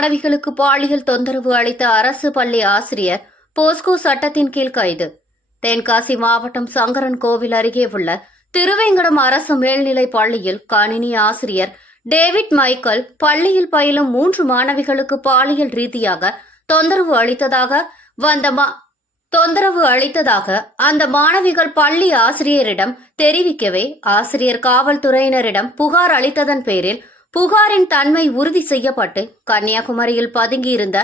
மாணவிகளுக்கு பாலியல் தொந்தரவு அளித்த அரசு பள்ளி ஆசிரியர் போஸ்கோ சட்டத்தின் கீழ் கைது. தென்காசி மாவட்டம் சங்கரன் கோவில் அருகே உள்ள திருவேங்கடம் அரசு மேல்நிலைப் பள்ளியில் கணினி ஆசிரியர் டேவிட் மைக்கேல் பள்ளியில் பயிலும் 3 மாணவிகளுக்கு பாலியல் ரீதியாக தொந்தரவு அளித்ததாக அந்த மாணவிகள் பள்ளி ஆசிரியரிடம் தெரிவிக்கவே ஆசிரியர் காவல்துறையினரிடம் புகார் அளித்ததன் பேரில் புகாரின் தன்மை உறுதி செய்யப்பட்டு கன்னியாகுமரியில் பதுங்கியிருந்த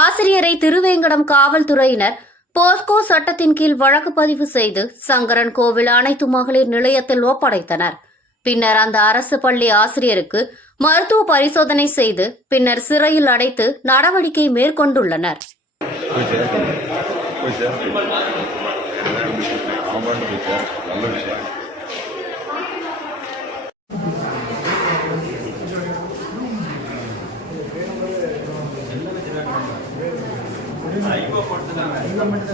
ஆசிரியரை திருவேங்கடம் காவல்துறையினர் போஸ்கோ சட்டத்தின் கீழ் வழக்கு பதிவு செய்து சங்கரன் கோவில் அனைத்து மகளிர் நிலையத்தில் ஒப்படைத்தனர். பின்னர் அந்த அரசு பள்ளி ஆசிரியருக்கு மருத்துவ பரிசோதனை செய்து பின்னர் சிறையில் அடைத்து நடவடிக்கை மேற்கொண்டுள்ளனர். How much?